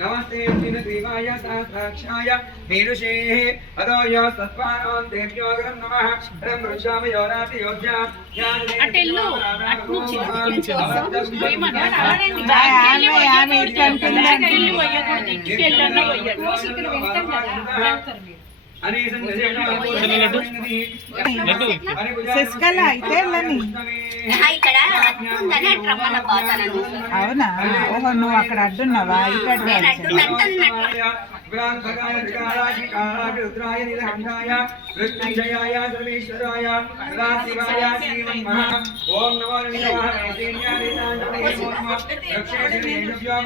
नमस्ते देवाय सहस्राक्षाय मीनुषे अदो यो सत्वानां देव्यो गरं नमः रं वृषाम योराति योज्या అటెల్లు అట్నుంచి శశికళ అయితే ఇక్కడ అవునా? ఓహో, నువ్వు అక్కడ అడ్డున్నావా? ఇక్కడ रुद्राय नीलकंठाय कृष्णजयाय सर्वेश्वराय सदाशिवाय श्रीमन्महा ओम नमो नमः नमो नमः रक्षेशेभ्यो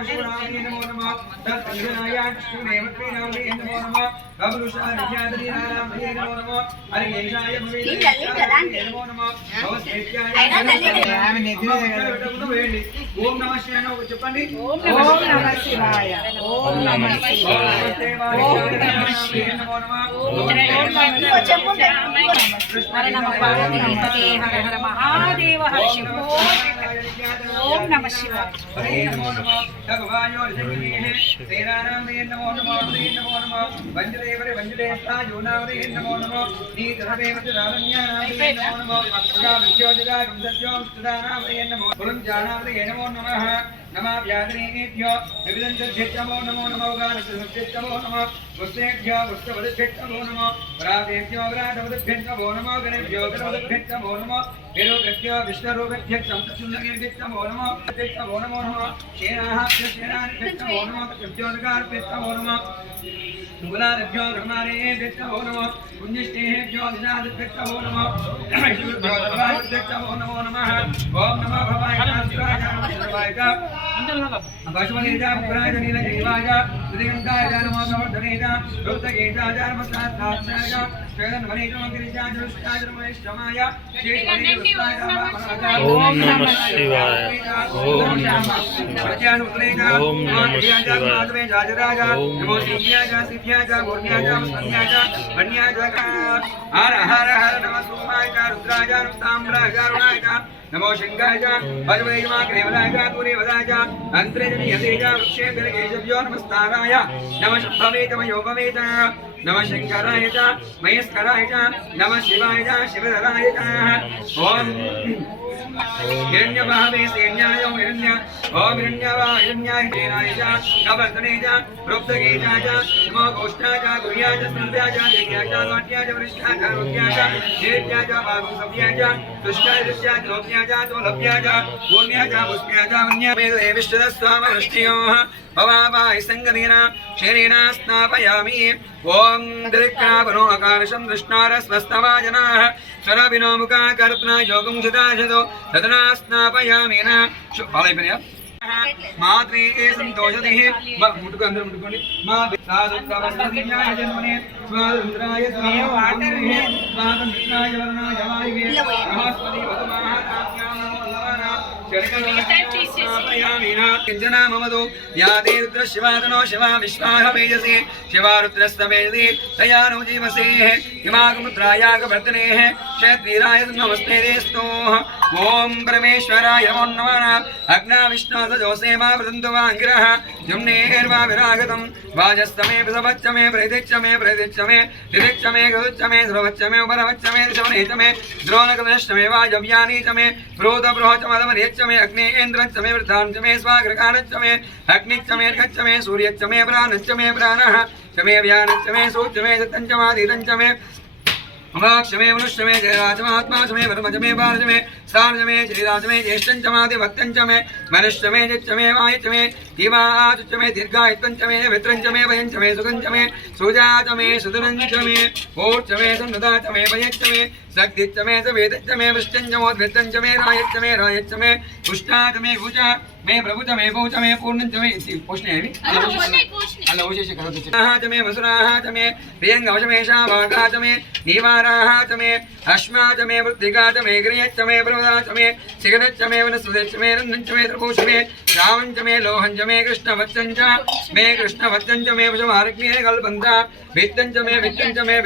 नमो नमः तत्संजनाय कृष्णदेवत्वे नमो नमः बबलुषार्यादि नारायणाय नमो नमः हरिकेशाय नमो नमः भवसेत्याय ओम नमः शिवाय చెప్పండి ఓం నమః శివాయ ఓం నమః శివాయ हर नम पार्वती हर हर महादेव हर शिव ओम नमः शिवाय नमः व्याधनेभ्यो विविधंतभ्यो नमो नमो गानसभ्यो नमो वस्तेभ्यो वस्त्रवदभ्यो नमो राधेभ्यो राधवदभ्यो नमो गणेभ्यो गणवदभ्यो नमो विरोगभ्यो विष्णुरूपभ्यो संतसुन्दरेभ्यो नमो भक्तेभ्यो नमो नमो शेनाभ्यो शेनाभ्यो नमो तभ्यो नगाभ्यो नमो गुलाभ्यो ब्रह्मारेभ्यो नमो पुण्यश्रेभ्यो निजाभ्यो नमो शिवभ्यो नमो नमः ओम नमो भवाय शिवाय भस्मनेजा पुराय नीलजीवाय श्रीगंधाय नमो समर्धनेजा रुद्रगेजा नमस्ताय शरण वनेजो गिरिजा जुष्टाय नमस्ताय ओम नमः शिवाय ओम नमः शिवाय ओम नमः शिवाय नमो सिद्ध्याय सिद्ध्याय मूर्ध्याय मस्त्याय वन्याय हर हर हर नमः सोमाय रुद्राय ताम्राय रुणाय नमो शंकाय भजवेयमा केवलाय दूरेवदाय अंतरेजनियतेज वृक्षेभ्यो नमस्ताराय नमः शम्भवेतमयोपवेत नमः शंकराय च महेश्वराय च नमः शिवाय च शिवधराय च ओम हिरण्यभावे सेन्याय हिरण्य ओम हिरण्याय हिरण्याय च नवर्तने च प्रोक्तगेजाय च नमो गोष्ठाय च गुह्याय च स्मृत्याय च यज्ञाय च वाट्याय च वृष्ठाय च रोग्याय च देव्याय च वागुसव्याय च तुष्टाय दृश्याय च लोप्याय च तोलप्याय च पूर्ण्याय च पुष्प्याय च वन्याय विष्णुदस्वामवृष्ट्योः भवावाय संगमेना शरीरेण स्नापयामि ओम दृक्कावनो आकाशं दृष्टारस्वस्तवाजनाः स्वरविनो मुखाकर्तना योगं चिदाशतो तदना स्नापयामि न पालयपनिया मात्रे संतोषतिः मुटुको अंदर मुटुकोंడి మా సాధుత్వవస్తిన్యాయ జన్మనే స్వాతంత్రాయ స్వాతంత్రాయ స్వాతంత్రాయ వర్ణాయ వాయువే బృహస్పతి వసుమహారాజ్ఞామోల్లవన किंजना ममदो यादे रुद्र शिवादनो शिवा विश्वाह वेजसे शिवा रुद्रस्तवेजसे तयानो जीवसे हिमागमुद्रायाग वर्तने क्षेत्रीराय नमस्ते रेस्तो ओम परमेश्वराय नमो नमः अग्ना विष्णु सजोसेवा वृदन्तो वाङ्गिरः जुम्नेर्वा विरागतं वाजस्तमे प्रसवच्चमे प्रदिच्चमे दिदिच्चमे गदुच्चमे सर्वच्चमे उपरवच्चमे दिशवनेचमे द्रोणकदष्टमे वाजव्यानीचमे प्रोतबृहचमदमरेच्चमे अग्नेन्द्रच्चमे वृद्धाञ्चमे स्वाग्रकारच्चमे अग्निच्चमे अर्घच्चमे सूर्यच्चमे प्राणच्चमे प्राणः चमे व्यानच्चमे सूच्चमे सतञ्चमादितञ्चमे अवाक्षमे मनुष्यमे जयराजमात्माचमे वर्मचमे भारचमे सार्जमे श्रीराजमे ज्येष्ठञ्चमादि भक्तञ्चमे मनुष्यमे जच्चमे वायुचमे दिवाचमे दीर्घायुत्वञ्चमे वित्रञ्चमे भयञ्चमे सुगञ्चमे सुजाचमे सुदुरञ्चमे ओर्चमे सुन्ददाचमे भयच्चमे शक्तिच्चमे सवेदच्चमे वृष्टञ्चमोद्भित्तञ्चमे रायच्चमे पुष्टाचमे भुजा मे प्रभुचमे भौचमे पूर्णञ्चमे पोषणेमि अल्लवशेषकरोति वसुराचमे प्रियङ्गवशमेषावाकाचमे नीवाराचमे अश्माचमे वृद्धिकाचमे गृहच्चमे प्रवदाचमे शिखरच्चमे वनस्पतिच्चमे रन्धञ्चमे त्रिभूषणे श्रावञ्चमे लोहञ्चमे कृष्णवच्चञ्च मे कृष्णवच्चञ्चमे वशमारग्ने कल्पन्त वित्तञ्चमे वित्तञ्चमे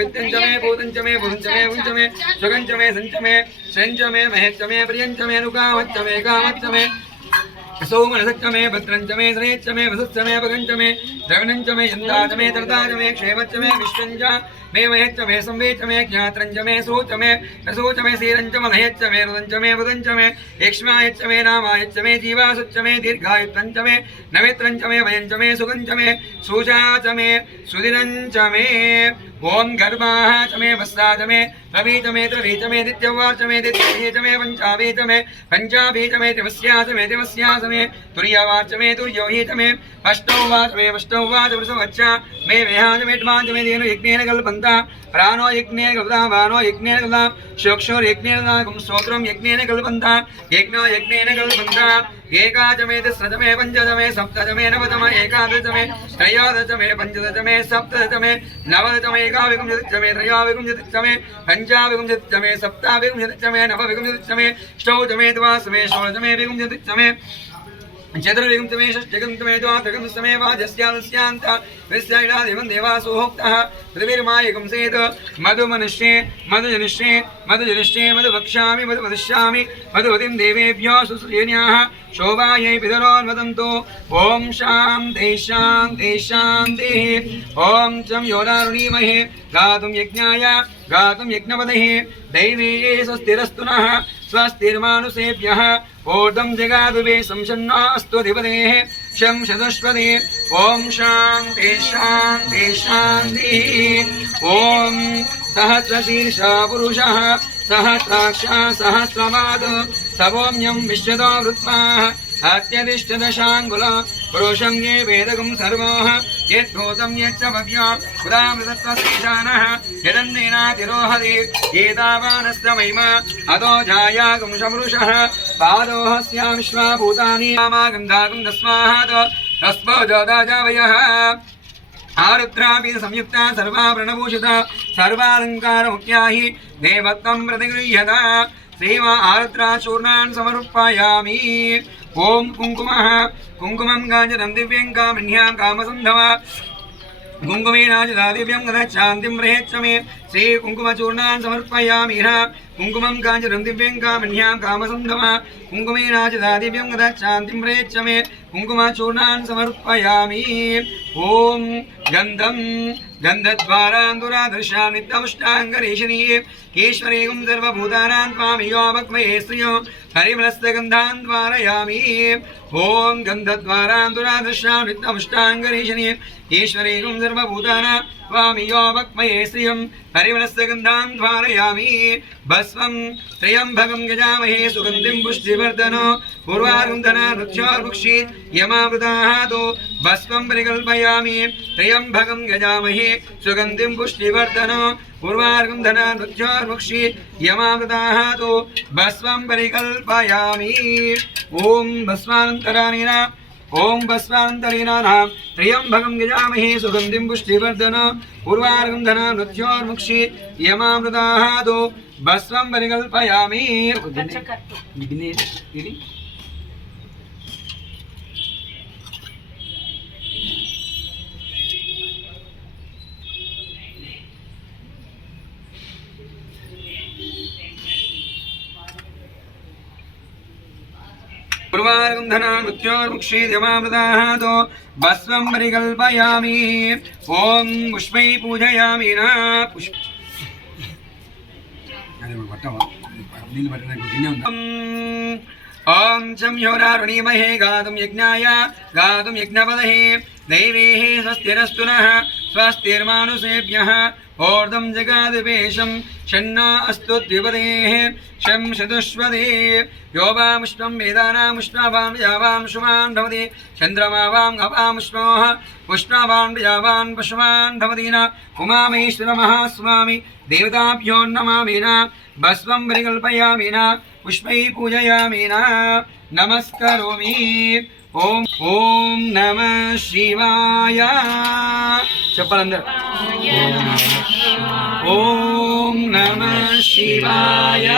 भूतञ्चमे भुञ्चमे सुगञ्चमे सञ्चमे महेच्चमे प्रियञ्चमे नुकावच्चमे कामच्चमे सोमनसच्चमे भद्रञ्चमे श्रेयच्चमे वसुच्चमे भगञ्चमे द्रवणञ्चमे यन्दाचमे तर्दाचमे क्षेमच्चमे विश्वञ्च मे मयच्चमे संवेच्चमे ज्ञात्रञ्चमे सूचमे रसूचमे सीरञ्चमलयच्चमे रुदञ्चमे बुदञ्चमे यक्ष्मायच्चमे नामायच्चमे जीवासुच्चमे दीर्घायुत्तञ्चमे नवेत्रञ्चमे वयञ्चमे सुगञ्चमे सूचाचमे सुदिनञ्चमे ओम गर्भाः चमे वस्साचमे रवीचमे त्रवीचमे दित्यवाचमे दित्यवीचमे पञ्चावीचमे पञ्चावीचमे त्रिवस्याचमे त्रिवस्याचमे तुर्यवाचमे तुर्योहीचमे अष्टौ वाचमे अष्टौ वाच वृषवच्च मे वेहाचमे ड्वाचमे धेनु यज्ञेन कल्पन्ता प्राणो यज्ञेन कल्पता वानो यज्ञेन कल्पता चक्षुर् यज्ञेन कल्पन्ता श्रोत्रं यज्ञेन कल्पन्ता यज्ञो यज्ञेन कल्पन्ता एकादशमे तिस्रदशमे पञ्चदशमे सप्तदशमे नवदशमे एकादशमे त्रयोदशमे पञ्चदशमे सप्तदशमे नवदशमे एकाविंशतिदशमे त्रयोविंशतिदशमे पञ्चाविंशतिदशमे सप्ताविंशतिदशमे नवविंशतिदशमे अष्टौदशमे द्वादशमे षोडशमे विंशतिदशमे चतुर्विंशतिदशमे षष्ठविंशतिदशमे द्वादशमे वाजस्यादस्यान्त विस्यादिवं देवासुहोक्तः पृथिवीर्मायकं सेत् मधुमनुष्ये मधुजनिष्ये मधुजनिष्ये मधुवक्ष्यामि मधुवदिष्यामि मधुवतिं देवेभ्यो सुसृजन्याः शोभायै पितरोन्वदन्तु ॐ शान्ति शान्ति शान्तिः ॐ चं योदारुणीमहे गातुं यज्ञाय गातुं यज्ञपदे दैवे स्वस्तिरस्तु नः स्वस्तिर्मानुषेभ्यः ऊर्ध्वं जगादुभे संशन्नास्तु धिपतेः शं चतुष्पदे ॐ शान्ति शान्ति शान्तिः ॐ सहस्रशीर्षा पुरुषः सहस्राक्षः सहस्रपाद सवोम्यं विश्वतो वृत्पाः अत्यधिष्ठदशाङ्गुल पुरुषं ये वेदकं सर्वः यद्भूतं यच्च भव्या उदामृतत्वशेषानः यदन्नेनातिरोहति एतावानस्य महिमा अतो जायागं सपुरुषः पादोहस्यां विश्वाभूतानि नामागन्धागं तस्मात् तस्मादाजावयः आरुद्रापि संयुक्ता सर्वाभरणभूषिता सर्वालङ्कारमुख्या हि देवत्वं प्रतिगृह्यता श्रीमा आरुद्राचूर्णान् समर्पयामि ओम कुंकुमः कुंकुमं गाञ्जनं दिव्यं कामन्यां कामसन्धवा कुंकुमेनाजिता दिव्यं गच्छान्तिं प्रेच्छमे श्री कुंकुमचूर्णान् समर्पयामि कुंकुमं काञ्चनं दिव्यं कामन्यां कामसन्धवा कुंकुमेनाजिता दिव्यं गच्छान्तिं प्रेच्छमे कुंकुमचूर्णान् समर्पयामि ओम गन्धं गन्धद्वारान्दुरादर्शां नित्यमुष्टाङ्गरेशिनी ईश्वरीं सर्वभूतानां त्वामियो भक्मये श्रियो हरिमलस्तगन्धान् द्वारयामि ओम गन्धद्वारान्दुरादर्शां नित्यमुष्टाङ्गरेशिनी ईश्वरीं सर्वभूतानां त्वामियो भक्मये श्रियं हरिमलस्तगन्धान् द्वारयामि भस्वं त्र्यम्बकं यजामहे सुगन्धिं पुष्टिवर्धनो पूर्वारुन्धनानुक्षोर्मुक्षि यमावृताहातो भस्वं परिकल्पयामि त्र्यम्बकं यजामहे सुगन्धिं पुष्टिवर्धनो पूर्वारुन्धनानुक्षोर्मुक्षि यमावृताहातो भस्वं परिकल्पयामि ॐ भस्मानन्तराणिना ओम भस्मान्तरीणानां त्र्यम्बकं यजामहे सुगन्धिं पुष्टिवर्धनो पूर्वार्गन्धनां नृत्योर्मुक्षि यमामृताहातो भस्वं परिकल्पयामि पूर्वार्गन्धनां नृत्योर्मुक्षि यमामृताहातो भस्वं परिकल्पयामि ओम पुष्पै पूजयामि न पुष्प ओम चं योरारुणीमहे गातुं यज्ञाय गातुं यज्ञपदहे दैवेः स्वस्तिरस्तु नः स्वस्तिर्मानुषेभ्यः ऊर्ध्वं जगादिवेशं षण्णो अस्तु द्विपदेः शं चतुष्पदे यो वामुष्णं वेदानामुष्णावां यावां शुमान् भवति चन्द्रमा वां अवामुष्णोः पुष्णावान् यावान् पशुमान् भवति न उमामेश्वरमहास्वामि देवताभ्यो नमामि न भस्वं परिकल्पयामि न पुष्पैः पूजयामि न नमस्करोमि ओम ओम नमः शिवाय चप्पल ओम नमः शिवाय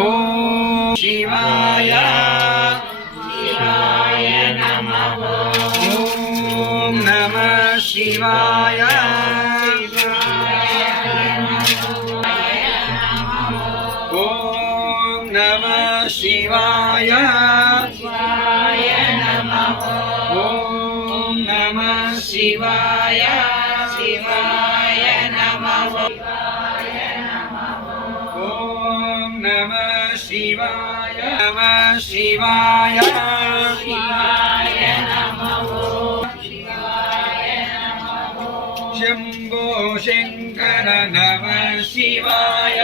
ओम शिवाय ओम नमः शिवाय ओम नमः शिवाय नमः ॐ नमः शिवाय शिवाय नमः ॐ नमः शिवाय नमः शिवाय शिवाय नमः शम्भो शङ्कर नमः शिवाय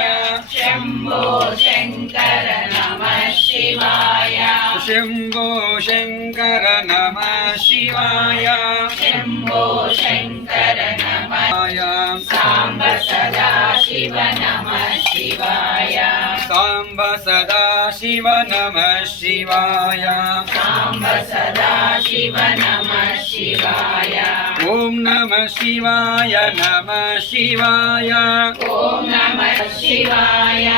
शम्भो शङ्कर नमः शिवाय शम्भो शङ्कर नमः शिवाय शम्भो शङ्कर नमः साम्ब सदा शिव नमः शिवाय साम्ब सदा शिव नमः शिवाय साम्ब सदा शिव नमः शिवाय ॐ नमः शिवाय नमः शिवाय ॐ नमः शिवाय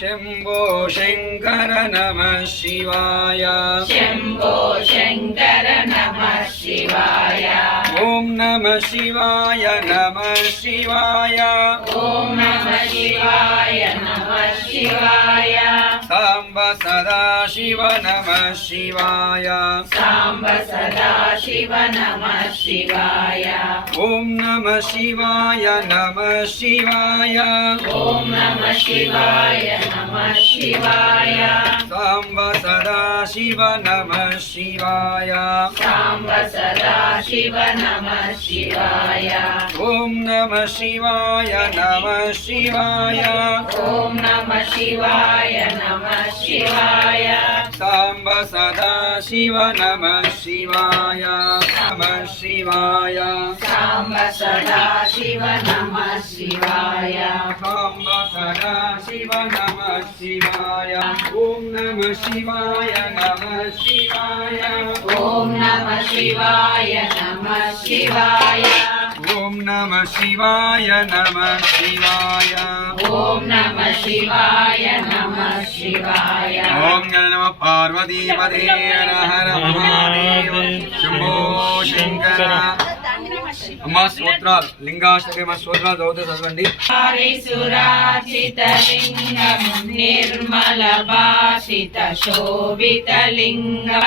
शम्भो शङ्कर नमः शिवाय शम्भो शङ्कर नमः शिवाय ॐ नमः शिवाय नमः शिवाय ॐ नमः शिवाय नमः शिवाय साम्ब सदा शिव नमः शिवाय साम्ब सदा शिव नमः शिवाय ॐ नमः शिवाय नमः शिवाय ॐ नमः शिवाय नमः शिवाय साम्ब सदा शिव नमः शिवाय साम्ब सदा शिव नमः शिवाय ॐ नमः शिवाय नमः शिवाय ॐ नमः शिवाय नमः शिवाय साम्ब सदा शिव नमः शिवाय नमः शिवाय साम्ब सदा शिव नमः शिवाय साम्ब सदा शिव नमः शिवाय ॐ नमः शिवाय नमः शिवाय ॐ नमः शिवाय नमः शिवाय ॐ नमः शिवाय नमः शिवाय ॐ नमः शिवाय नमः शिवाय ॐ नमः पार्वतीपते हर हर महादेव शम्भो शङ्कर अम्मा स्तोत्राలు లింగాష్టకం స్తోత్రాలు చదువుతూ చదవండి సురాచితలింగం నిర్మల భాషిత శోభితలింగం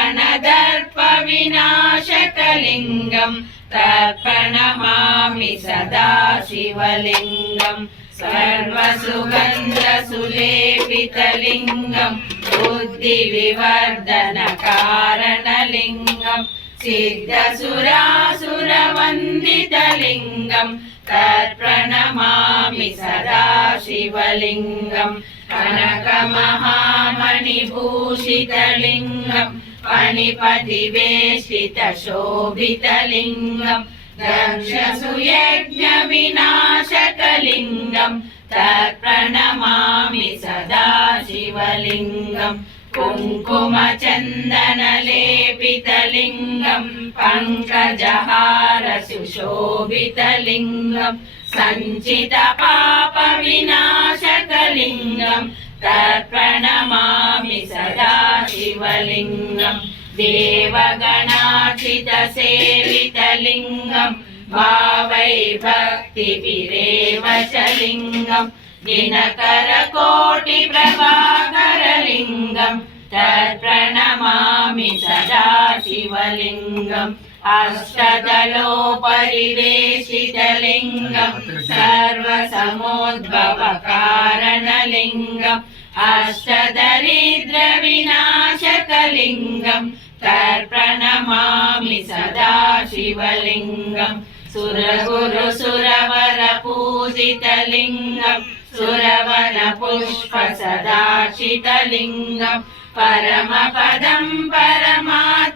వినాశకలింగం తర్పణమామి సదా శివలింగం सर्वसुगन्धसुलेपितलिङ्गं बुद्धिविवर्धनकारणलिङ्गं सिद्धसुरासुरवन्दितलिङ्गं तत्प्रणमामि सदा शिवलिङ्गं कनकमहामणिभूषितलिङ्गं फणिपतिवेष्टितशोभितलिङ्गं दक्षसुयज्ञविनाशकलिङ्गं तत्प्रणमामि सदा शिवलिङ्गं कुङ्कुमचन्दनलेपितलिङ्गं पङ्कजहारसुशोभितलिङ्गं सञ्चितपापविनाशकलिङ्गं तत्प्रणमामि सदा शिवलिङ्गं देवगणार्चितसेवितलिङ्गं भावै भक्तिभिरेव च लिङ्गं दिनकरकोटिप्रभाकरलिङ्गं तत्प्रणमामि सदा शिवलिङ्गम् अष्टदलोपरिवेशितलिङ्गं सर्वसमोद्भवकारणलिङ्गम् अष्टदरिद्रविनाशकलिङ्गं तत्प्रणमामि सदा शिवलिङ्गम् सुरगुरुसुरवरपूजितलिङ्गं सुरवनपुष्पसदाचितलिङ्गं परमपदं परमात्मकलिङ्गं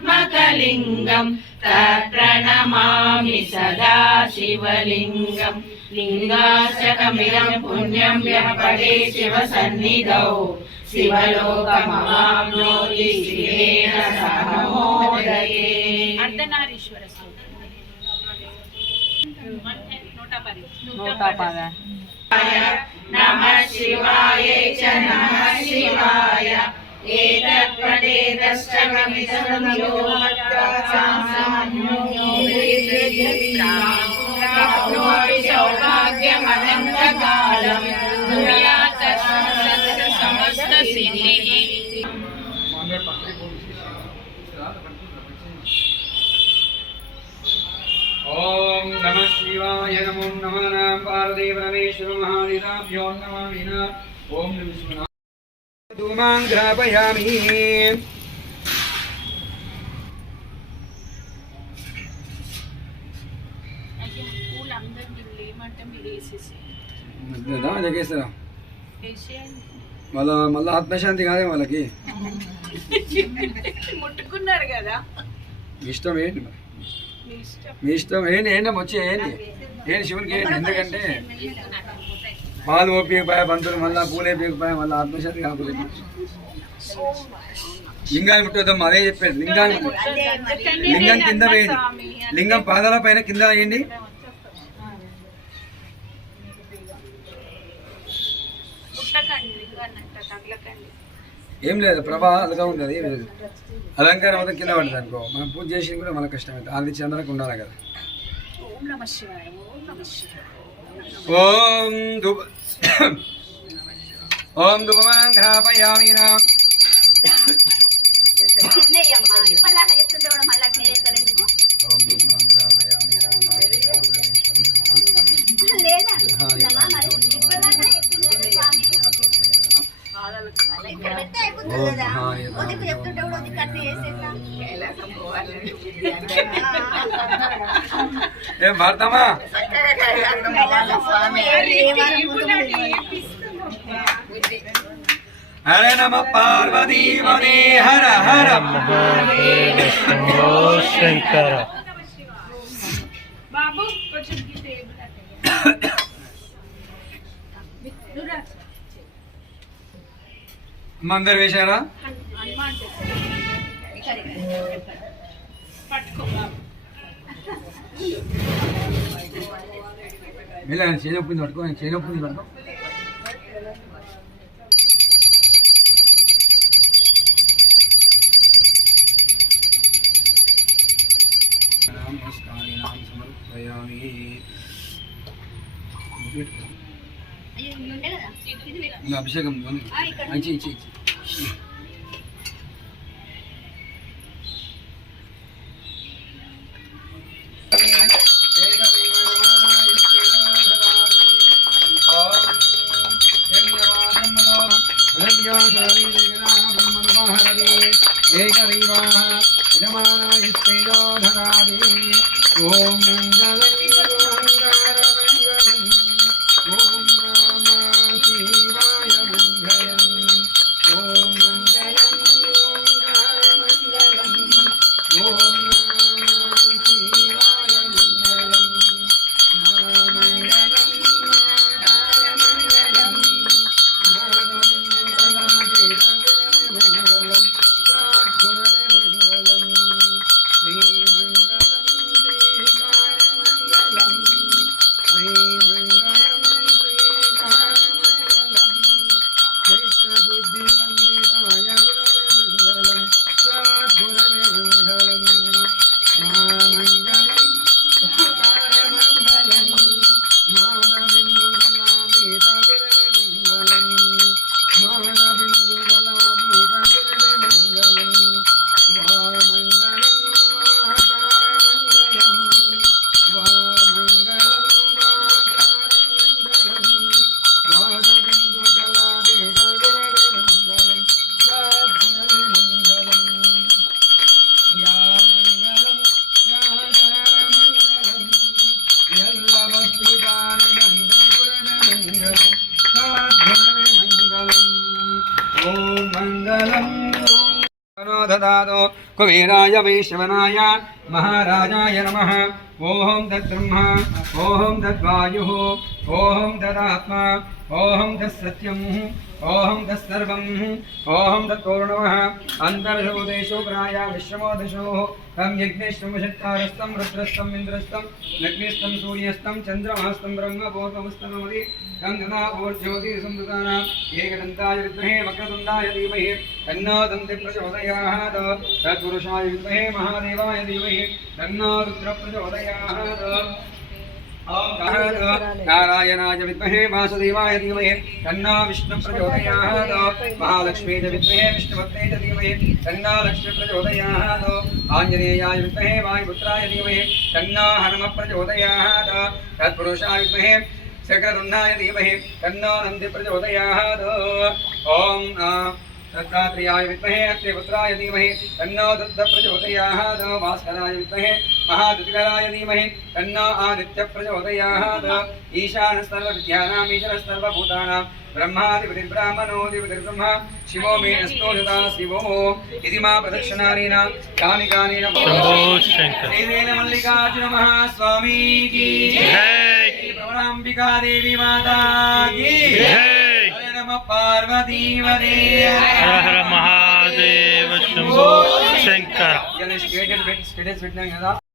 तत्प्रणमामि सदा शिवलिङ्गं लिङ्गाष्टकमिदं पुण्यं यः पठे शिवसन्निधौ शिवलोकमवाप्नोति शिवेन सह मोदये अर्धनारीश्वर नमः शिवाय च नमः शिवाय एतत् पठेदष्टकमिदं यो प्राप्नोति सौभाग्यमनन्तकालं भूयात् तस्य समस्तसिद्धिः ఓం నమః శివాయ నమో నమః పార్వతీ పరమేశ్వర మహాదేవాభ్యో నమః ఓం నమః శివాయ ధూమాం గ్రాపయామి పూలు అందరినీ లేమంటే మీరు వేసేసి మళ్ళా ఆత్మశాంతి కాదే వాళ్ళకి ముట్టుకున్నారు కదా ఇష్టం ఏంటి మరి మీ ఇష్టం. మీ ఇష్టం ఏంటి ఏంటమ్మా వచ్చి ఏంటి ఏంటి శివునికి ఏంటి ఎందుకంటే పాలు ఓపికపాయ బంతులు మళ్ళీ పూలే పీకపోయా మళ్ళీ ఆత్మశాంతి కాకపోతే లింగాన్ని ముట్టొద్దమ్మా అదే చెప్పేది లింగాన్ని లింగం కింద వేయండి లింగం పాదాల పైన కింద వేయండి ముట్టకండి లింగాన్నంట తగలకండి. ఏం లేదు ప్రభా అలాగా ఉంది అది ఏం లేదు అలంకారం మొత్తం కింద పడుతుంది అనుకో మనం పూజ చేసి కూడా మనకు కష్టమైంది ఆది చంద్రకు ఉండాలి కదా ఓం నమః శివాయ ఓం నమః శివాయ ఓం ధూప ఓం ధూపమాన్ ఘాపయామి నా ఓం ధూపమాన్ ఘాపయామి నా ఏం భారతమ్మా హరే నమ పార్వతీ మనే హర హర శంకర బాబు కొంచెం అందరు వేశారా పట్టుకో బాబు. వీళ్ళ చేయనొప్పింది పట్టుకో చేయనొప్పింది పట్టుకో నమస్కారాన్ని సమర్పయామి అభిషేకం ఇచ్చి ఇచ్చి ఇచ్చి ఓం ददातो कुबेराय वैश्वनाय महाराजाय नमः ओम तद्ब्रह्मा ओम तद्वायुः ओम तदात्मा ओम तत्सत्यम् ओम तत्सर्वम् ओम तत्पूर्णमः अन्तर्भूतेषु प्राया विश्वमोदशो तं यज्ञेष्टं वशत्कारस्तं रुद्रस्तं इन्द्रस्तं लग्नेस्तं सूर्यस्तं चन्द्रमास्तं ब्रह्मपूर्वमस्तममदि तं तदा ऊर्ज्योतिसंवृतानाम् एकदन्ताय विद्महे वक्रतुण्डाय धीमहि तन्नो दन्ति प्रचोदयात् तत्पुरुषाय विद्महे महादेवाय धीमहि तन्नो रुद्रः प्रचोदयात् नारायणाय विद्महे वासुदेवाय धीमहि तन्नो विष्णुः प्रचोदयात् महालक्ष्मी च विद्महे विष्णुपत्न्यै च धीमहि तन्नो लक्ष्मी प्रचोदयात् आञ्जनेयाय विद्महे वायुपुत्राय धीमहि तन्नो हनुमः प्रचोदयात् तत्पुरुषाय विद्महे शक्रतुण्डाय धीमहि तन्नो नन्दी प्रचोदयात् ॐ दत्तात्रेयाय विद्महे अत्रिपुत्राय धीमहि तन्नो दत्त प्रचोदयात् भास्कराय विद्महे महादुतिकराय धीमहि तन्नो आदित्य प्रचोदयात् ईशानः सर्वविद्यानाम् ईश्वरः सर्वभूतानां ब्रह्माधिपतिर्ब्राह्मणोऽधिपतिर्ब्रह्मा शिवो मे अस्तो सदा शिवो इति मा प्रदक्षिणानीना कामिकानीन शम्भो शङ्कर श्रीवेल मल्लिकार्जुन महास्वामी की जय प्रवराम्बिका देवी माता की जय पार्वती वदे हर हर महादेव शंभो शंकर स्टेटस